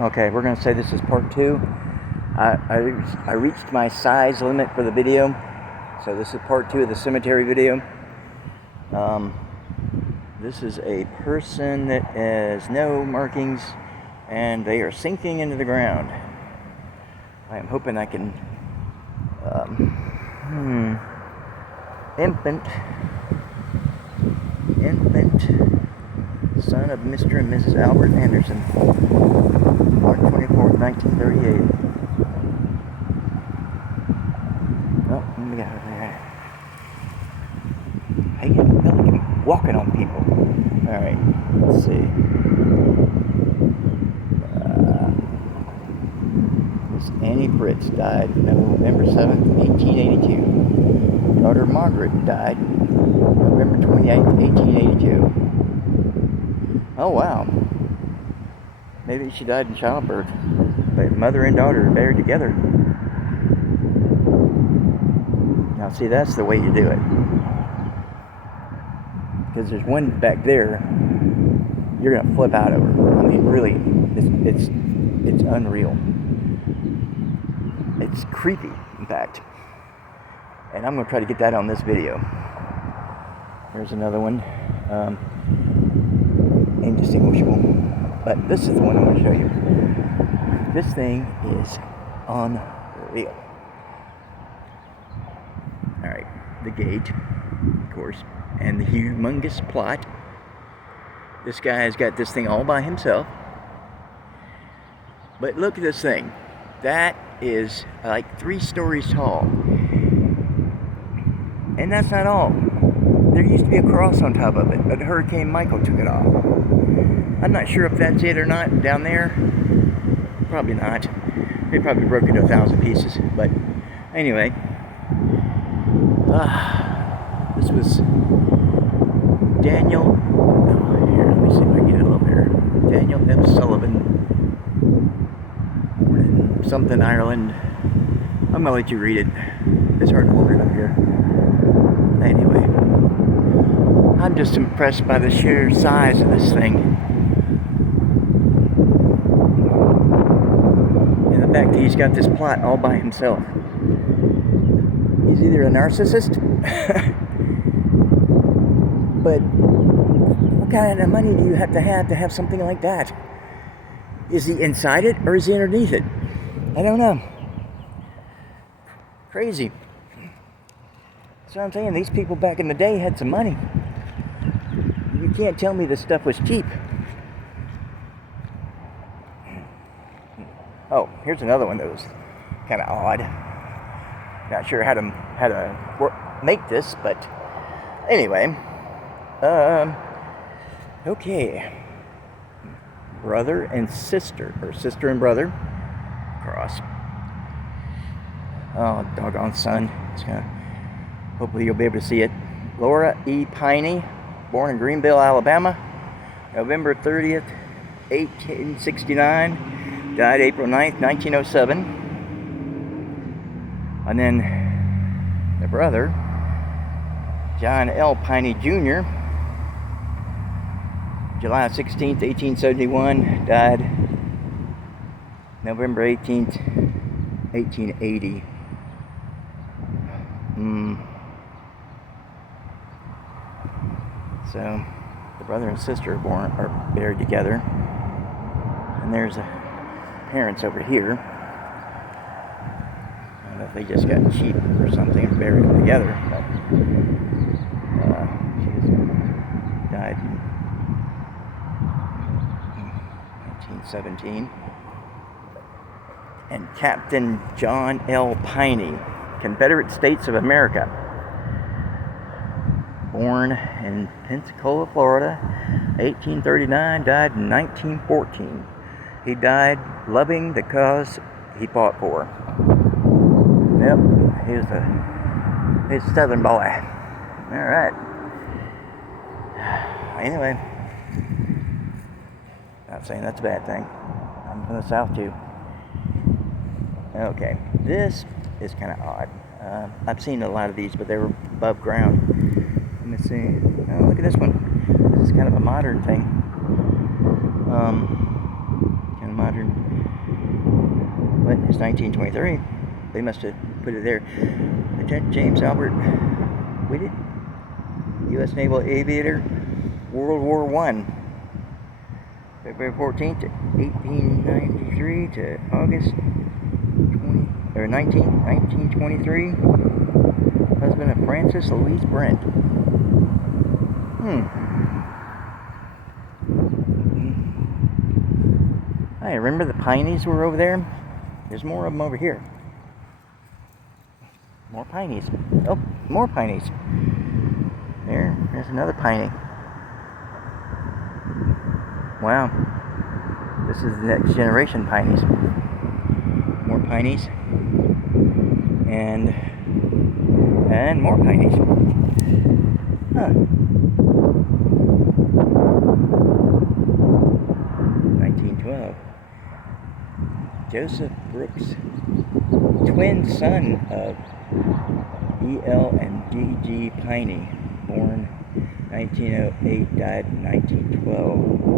Okay, we're going to say this is part 2. I reached my size limit for the video, so this is part 2 of the cemetery video. This is a person that has no markings, and they are sinking into the ground. I am hoping I can... Infant, son of Mr. and Mrs. Albert Anderson, March 24th, 1938. Oh, let me get over there. I feel like I'm walking on people. Alright, let's see. Miss Annie Fritz died November 7th, 1882. Daughter Margaret died November 28th, 1882. Oh, wow. Maybe she died in childbirth. But mother and daughter are buried together. Now, see, that's the way you do it. Because there's one back there you're going to flip out over. I mean, really, it's unreal. It's creepy, in fact. And I'm going to try to get that on this video. Here's another one. Indistinguishable. But this is the one I'm going to show you. This thing is unreal. Alright, the gate, of course, and the humongous plot. This guy has got this thing all by himself. But look at this thing. That is like 3 stories tall. And that's not all. There used to be a cross on top of it, but Hurricane Michael took it off. I'm not sure if that's it or not down there. Probably not. They probably broke it into 1,000 pieces. But anyway, this was Daniel. Oh, here, let me see if I can get it a little better. Daniel F. Sullivan, born in something Ireland. I'm gonna let you read it. It's hard to hold it up here. Anyway, I'm just impressed by the sheer size of this thing. And the fact that he's got this plot all by himself. He's either a narcissist, but what kind of money do you have to have something like that? Is he inside it or is he underneath it? I don't know. Crazy. So I'm saying, these people back in the day had some money. You can't tell me this stuff was cheap. Oh, here's another one that was kind of odd. Not sure how to make this, but anyway. Okay. Brother and sister, or sister and brother. Cross. Oh, doggone son. It's kind of... Hopefully you'll be able to see it. Laura E. Piney, born in Greenville, Alabama, November 30th, 1869, died April 9th, 1907. And then the brother, John L. Piney Jr., July 16th, 1871, died November 18th, 1880. So, the brother and sister are buried together. And there's parents over here. I don't know if they just got cheap or something and buried them together. But, she died in 1917. And Captain John L. Piney, Confederate States of America. Born in Pensacola, Florida, 1839, died in 1914. He died loving the cause he fought for. Yep, he's a Southern boy. All right. Anyway, not saying that's a bad thing. I'm from the South too. Okay, this is kind of odd. I've seen a lot of these, but they were above ground. Let me see. Oh, look at this one. This is kind of a modern thing. Kind of modern. 1923. They must have put it there. Lieutenant James Albert Whitted, U.S. Naval Aviator, World War I. February 14th, 1893 to August 1923. Husband of Frances Louise Brent. I remember the Pineys were over there. There's more of them over here. More Pineys. Oh, more Pineys. There's another Piney. Wow. This is the next generation Pineys. More Pineys. And more Pineys. Huh. 1912. Joseph Brooks, twin son of E.L. and G.G. Piney, born 1908, died in 1912.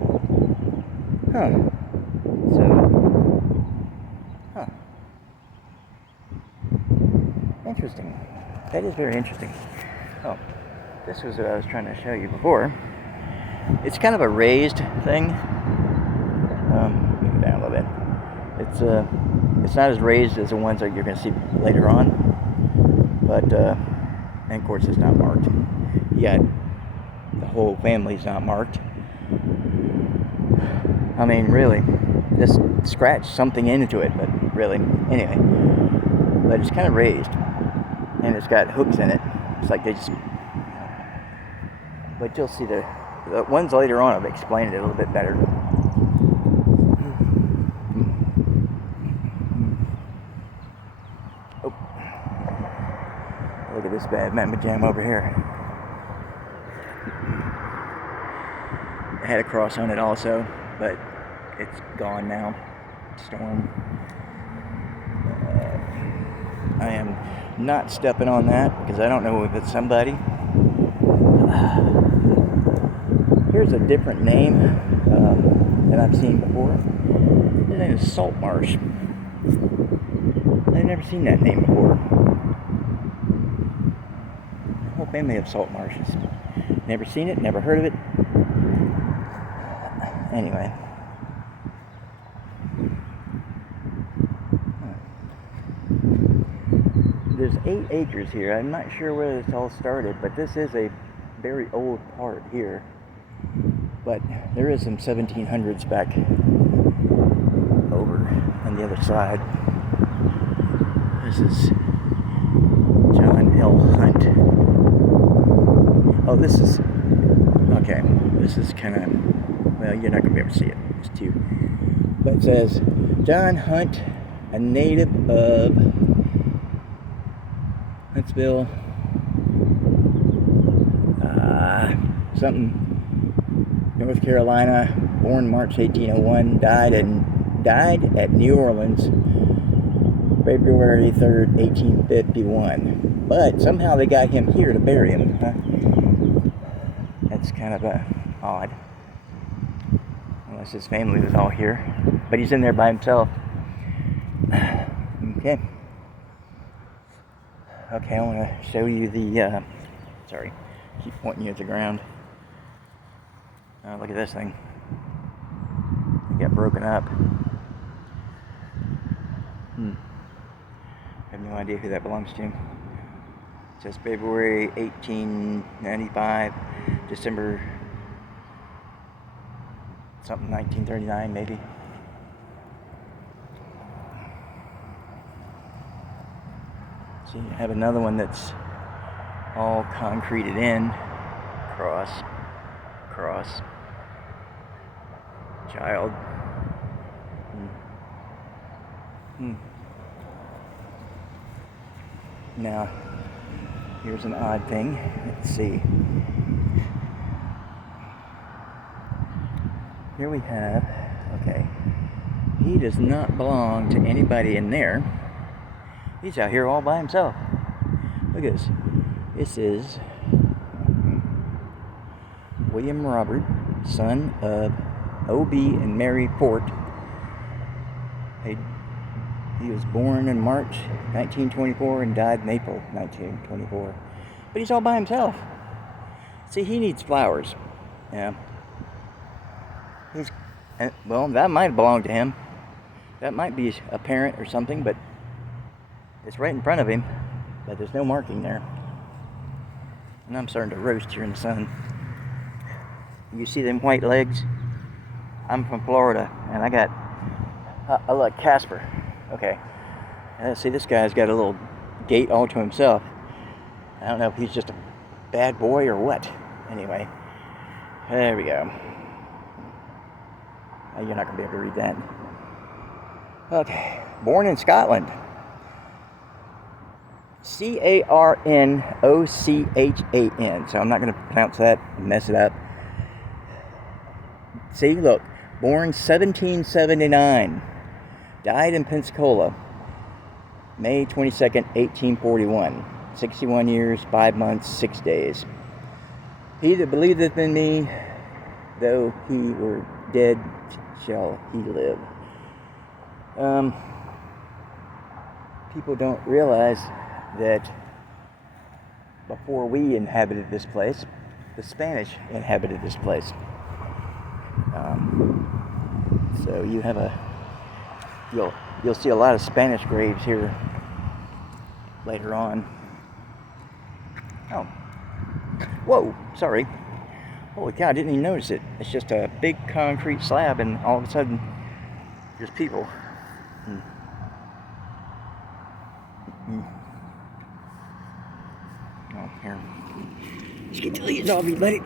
Interesting. That is very interesting. Oh, this was what I was trying to show you before. It's kind of a raised thing. Move it down a little bit. It's not as raised as the ones that you're going to see later on, but and of course it's not marked. Yet the whole family's not marked. I mean, really, just scratch something into it, but really, anyway. But it's kind of raised, and it's got hooks in it. It's like they just. But you'll see the ones later on have explained it a little bit better. Oh, look at this bad mamma jam over here. It had a cross on it also, but it's gone now. Storm. I am not stepping on that because I don't know if it's somebody. Here's a different name that I've seen before. His name is Salt Marsh. I've never seen that name before. The whole family of Salt Marshes. Never seen it, never heard of it. Anyway. There's 8 acres here. I'm not sure where this all started, but this is a very old part here. But there is some 1700s back over on the other side. This is John L. Hunt. Oh, this is, okay, this is kind of, well, you're not going to be able to see it. It's too, but it says, John Hunt, a native of Huntsville, something, North Carolina, born March 1801, died at New Orleans, February 3rd, 1851. But somehow they got him here to bury him. Huh? That's kind of odd. Unless his family was all here. But he's in there by himself. Okay. Okay, I want to show you the, sorry, keep pointing you at the ground. Look at this thing. It got broken up. I have no idea who that belongs to. It says February 1895, December something 1939 maybe. So you have another one that's all concreted in. Cross. Child. Now, here's an odd thing. Let's see. Here we have, okay, he does not belong to anybody in there. He's out here all by himself. Look at this. This is William Robert, son of O.B. and Mary Fort, a He was born in March 1924 and died in April 1924. But he's all by himself. See, he needs flowers. Yeah. Well, that might belong to him. That might be a parent or something, but it's right in front of him. But there's no marking there. And I'm starting to roast here in the sun. You see them white legs? I'm from Florida, and I got I like Casper. Okay. See, this guy's got a little gate all to himself. I don't know if he's just a bad boy or what. Anyway, there we go. Oh, you're not going to be able to read that. Okay. Born in Scotland. Carnochan. So I'm not going to pronounce that and mess it up. See, look. Born 1779. Died in Pensacola. May 22nd, 1841. 61 years, 5 months, 6 days. He that believeth in me, though he were dead, shall he live. People don't realize that before we inhabited this place, the Spanish inhabited this place. So you have you'll see a lot of Spanish graves here later on. Oh, whoa! Sorry. Holy cow! I didn't even notice it. It's just a big concrete slab, and all of a sudden, there's people. Oh, here. Let's get the leaves off you, buddy.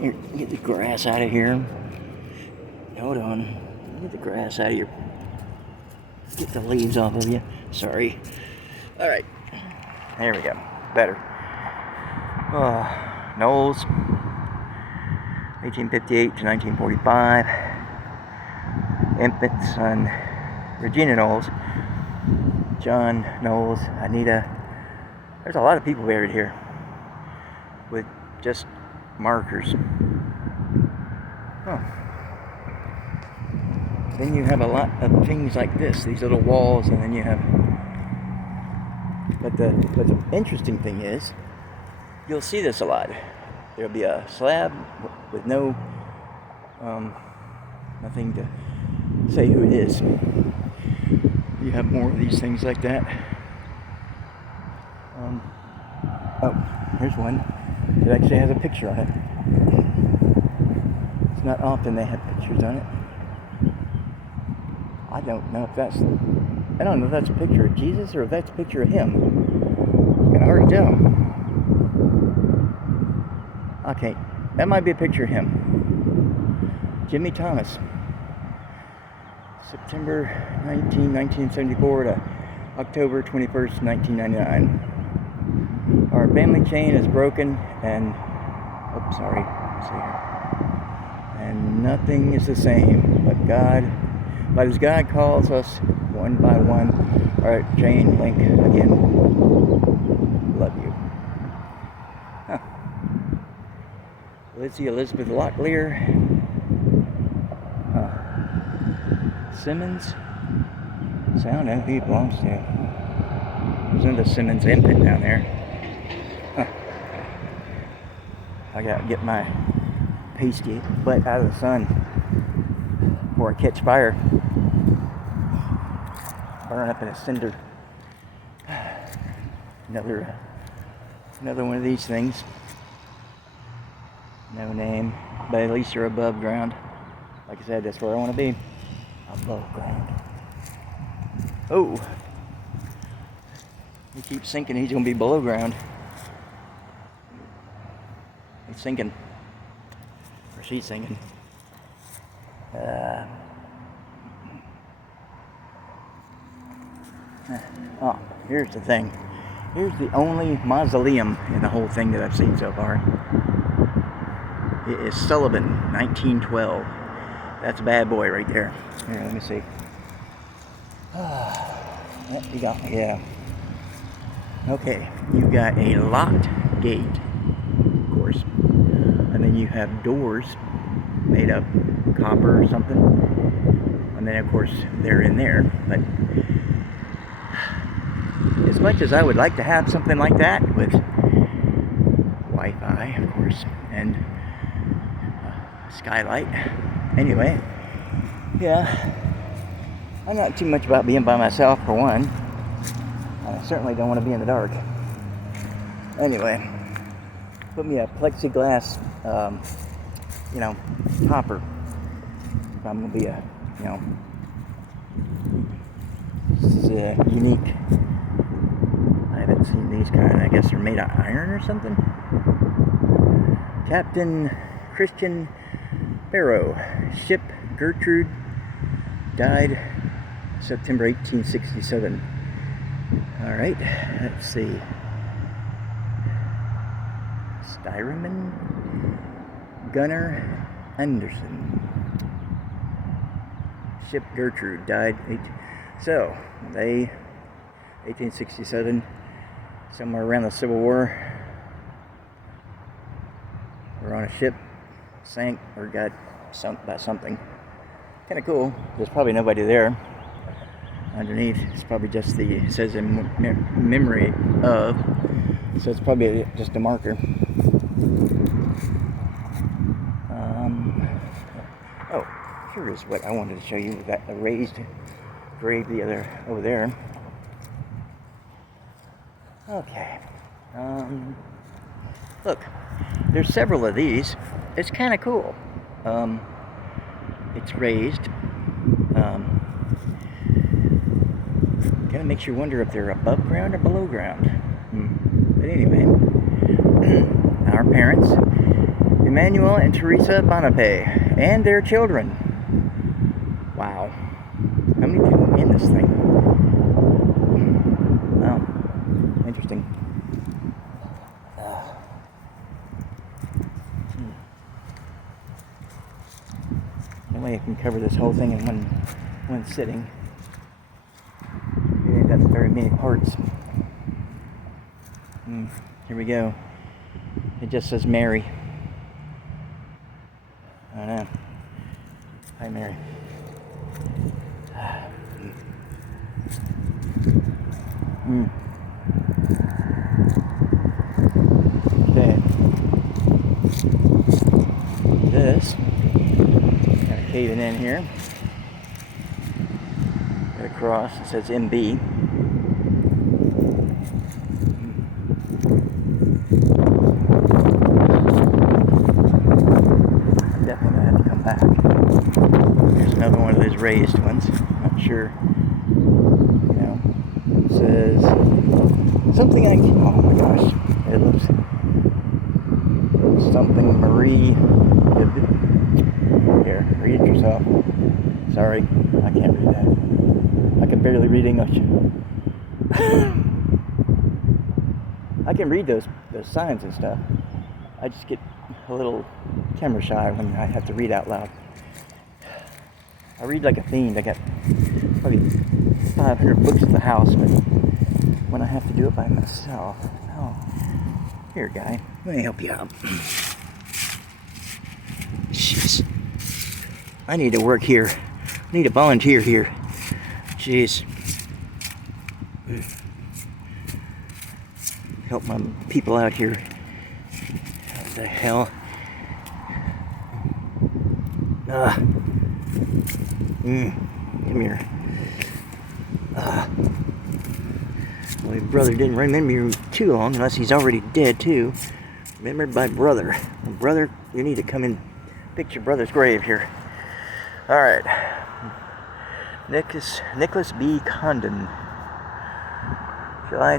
Here, get the grass out of here. Hold on. Get the grass out of your... Get the leaves off of you. Sorry. Alright. There we go. Better. Knowles. 1858 to 1945. Infant son. Regina Knowles. John Knowles. Anita. There's a lot of people buried here. With just markers. Huh. Then you have a lot of things like this, these little walls, and then you have... But the interesting thing is, you'll see this a lot. There'll be a slab with no, nothing to say who it is. You have more of these things like that. Oh, here's one that actually has a picture on it. It's not often they have pictures on it. I don't know if that's a picture of Jesus or if that's a picture of him. I can hardly tell. Okay, that might be a picture of him. Jimmy Thomas. September 1974 to October 21st, 1999. Our family chain is broken and... Oops, sorry. Let's see here. And nothing is the same, but as God calls us one by one, our chain link again. Love you. Huh. Lizzie Elizabeth Locklear. Simmons. So I don't know who he belongs to. There's another Simmons infant down there. Huh. I gotta get my pasty butt out of the sun before I catch fire. Burn up in a cinder. Another one of these things. No name, but at least you're above ground. Like I said, that's where I want to be. Above ground. Oh, he keeps sinking. He's gonna be below ground. He's sinking, or she's sinking. Oh, here's the thing. Here's the only mausoleum in the whole thing that I've seen so far. It is Sullivan, 1912. That's a bad boy right there. Here, let me see. Yep, you got me, yeah. Okay, you got a locked gate, of course. And then you have doors made of copper or something. And then, of course, they're in there. But as much as I would like to have something like that with Wi-Fi, of course, and skylight. Anyway, yeah, I'm not too much about being by myself, for one. I certainly don't want to be in the dark. Anyway, put me a plexiglass, topper. If I'm gonna be this is unique. I haven't seen these kind. I guess they're made of iron or something. Captain Christian Barrow, ship Gertrude, died September 1867. All right, let's see. Styroman, Gunnar Anderson, ship Gertrude, died. So they 1867, somewhere around the Civil War, were on a ship, sank or got sunk by something. Kind of cool. There's probably nobody there. Underneath, it's probably just it says in memory of, so it's probably just a marker. Oh, here is what I wanted to show you, that raised grave over there. Okay. Look, there's several of these. It's kind of cool. It's raised. Kind of makes you wonder if they're above ground or below ground. But anyway, our parents, Emmanuel and Teresa Bonapé, and their children. Wow. How many people in this thing? Wow. Interesting. No way I can cover this whole thing in one sitting. It ain't got very many parts. Here we go. It just says Mary. I don't know. Hi, Mary. Okay. This kind of caving in here. Got a cross. It says MB. I'm definitely gonna have to come back. Here's another one of those raised ones. Not sure. It says something I can. Oh my gosh! It looks something Marie. Here, read it yourself. Sorry, I can't read that. I can barely read English. I can read those signs and stuff. I just get a little camera shy when I have to read out loud. I read like a fiend. I got probably 500 books in the house, but when I have to do it by myself, oh, here, guy, let me help you out. Jeez, I need to work here. I need a volunteer here. Jeez, help my people out here. What the hell? Come here. My brother didn't remember you too long, unless he's already dead too. Remembered by brother. Brother, you need to come and pick your brother's grave here. All right. Nicholas B. Condon. July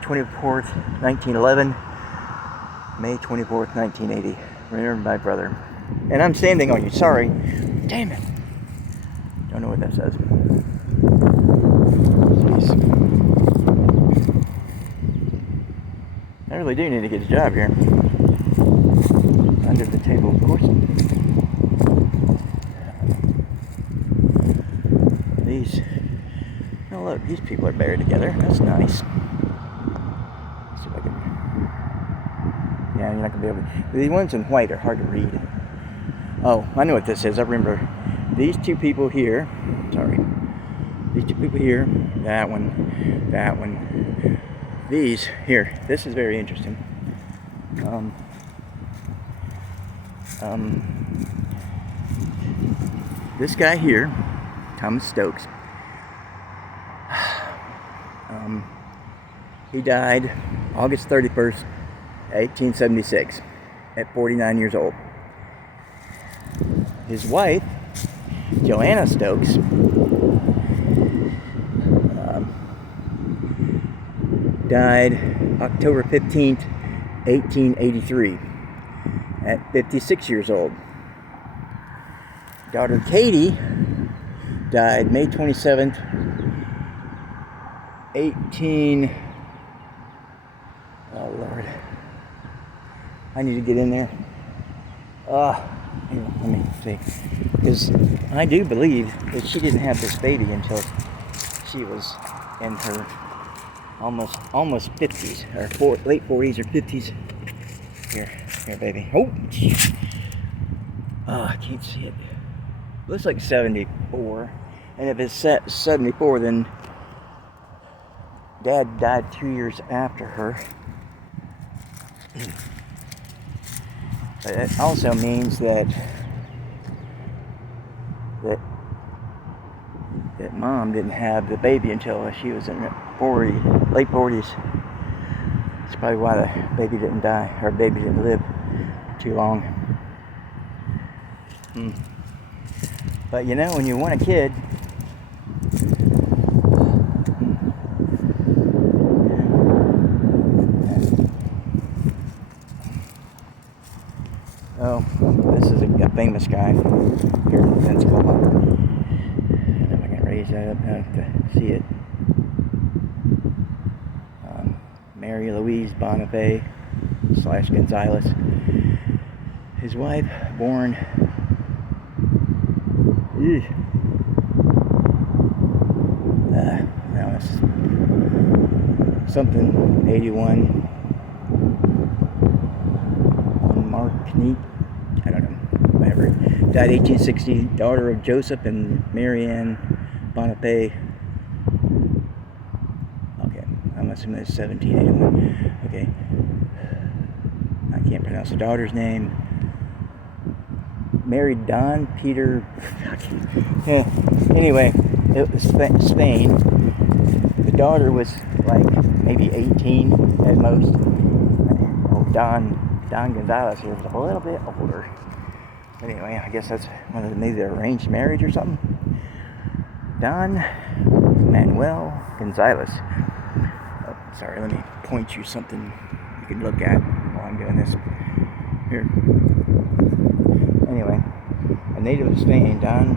24th, 1911. May 24th, 1980. Remembered by brother. And I'm standing on you. Sorry. Damn it. Don't know what that says. Jeez. I really do need to get a job here. Under the table, of course. Oh look, these people are buried together. That's nice. Let's see if I can. Yeah, you're not gonna be able to. These ones in white are hard to read. Oh, I know what this is. I remember these two people here. Sorry. These two people here, that one, these here. This is very interesting. This guy here, Thomas Stokes, he died August 31st, 1876, at 49 years old. His wife, Joanna Stokes, died October 15th, 1883, at 56 years old. Daughter Katie died May 27th, 18... Oh Lord. I need to get in there. Let me see. Because I do believe that she didn't have this baby until she was in her almost 50s, or late 40s or 50s. Here, baby. I can't see it. Looks like 74. And if it's 74, then Dad died 2 years after her. But it also means that Mom didn't have the baby until she was in her late 40s. That's probably why the baby didn't die, or baby didn't live too long. But you know, when you want a kid, this is a famous guy here in Pensacola. I don't know if I can raise that up enough to see it. Mary Louise Bonifay / Gonzalez. His wife, born no, it's something 81 on Markneat. I don't know, whatever. Died 1860, daughter of Joseph and Mary Ann Bonifay. Okay, I'm assuming it's 1781. Okay, I can't pronounce the daughter's name. Married Don Peter. Yeah. Anyway, it was Spain. The daughter was like maybe 18 at most. Don Gonzalez here was a little bit older. Anyway, I guess that's one of the, maybe their arranged marriage or something. Don Manuel Gonzalez. Oh, sorry, let me point you something you can look at while I'm doing this. Here. Anyway, a native of Spain, Don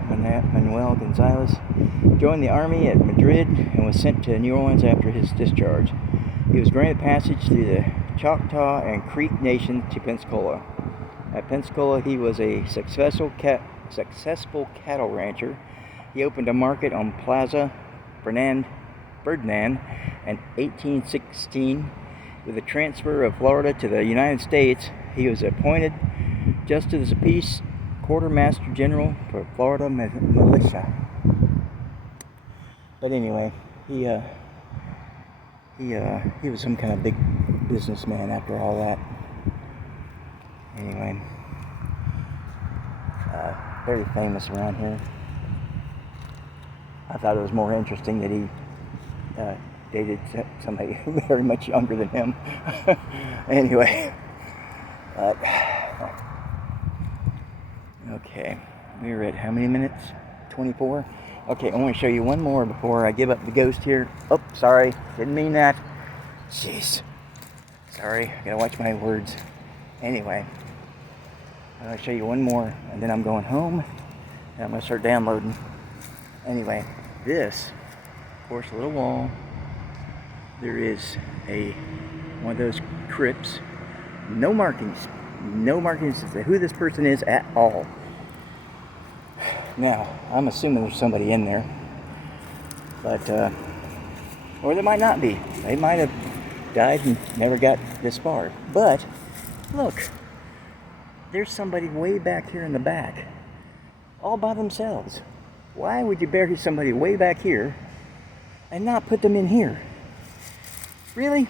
Manuel Gonzalez joined the army at Madrid and was sent to New Orleans after his discharge. He was granted passage through the Choctaw and Creek Nation to Pensacola. At Pensacola, he was a successful cattle rancher. He opened a market on Plaza Ferdinand in 1816. With the transfer of Florida to the United States, he was appointed Justice of the Peace, Quartermaster General for Florida Militia. But anyway, he was some kind of big businessman after all that. Anyway, very famous around here. I thought it was more interesting that he dated somebody very much younger than him. Anyway, but okay, we're at how many minutes? 24? Okay, I want to show you one more before I give up the ghost here. Oh, sorry, didn't mean that. Jeez. Sorry, gotta watch my words. Anyway, I'm going to show you one more, and then I'm going home, and I'm going to start downloading. Anyway, this, of course, a little wall. There is one of those crypts. No markings as to who this person is at all. Now, I'm assuming there's somebody in there, but or there might not be. They might have died and never got this far. But look, there's somebody way back here in the back, all by themselves. Why would you bury somebody way back here and not put them in here? Really?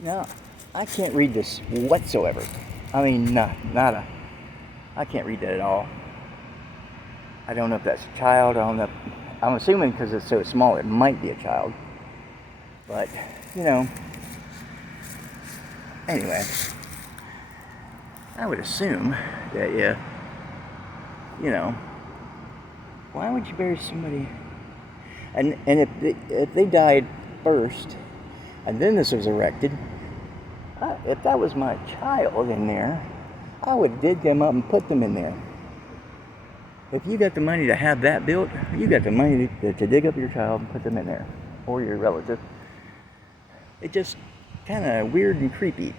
No, I can't read this whatsoever. I mean, nada. I can't read that at all. I don't know if that's a child. I don't know. I'm assuming because it's so small, it might be a child. But, anyway, I would assume that, why would you bury somebody? And if they died first, and then this was erected, if that was my child in there, I would dig them up and put them in there. If you got the money to have that built, you got the money to dig up your child and put them in there, or your relative. It's just kind of weird and creepy.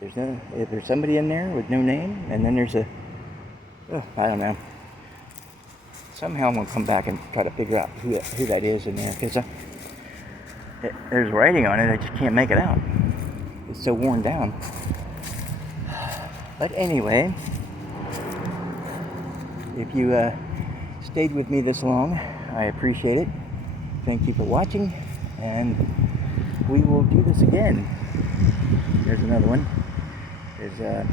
If there's somebody in there with no name, and then there's I don't know. Somehow I'm gonna come back and try to figure out who that is in there, because there's writing on it. I just can't make it out. It's so worn down. But anyway, if you stayed with me this long, I appreciate it. Thank you for watching, and we will do this again. There's another one. There's a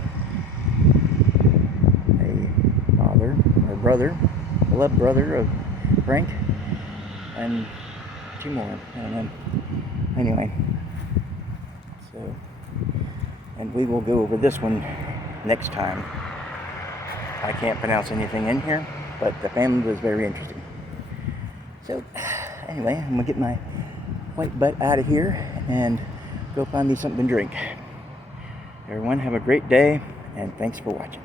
father, or brother, beloved brother of Frank, and two more. I don't know. Anyway, so, and we will go over this one next time. I can't pronounce anything in here, but the family was very interesting. So, anyway, I'm gonna get my white butt out of here and go find me something to drink. Everyone, have a great day, and thanks for watching.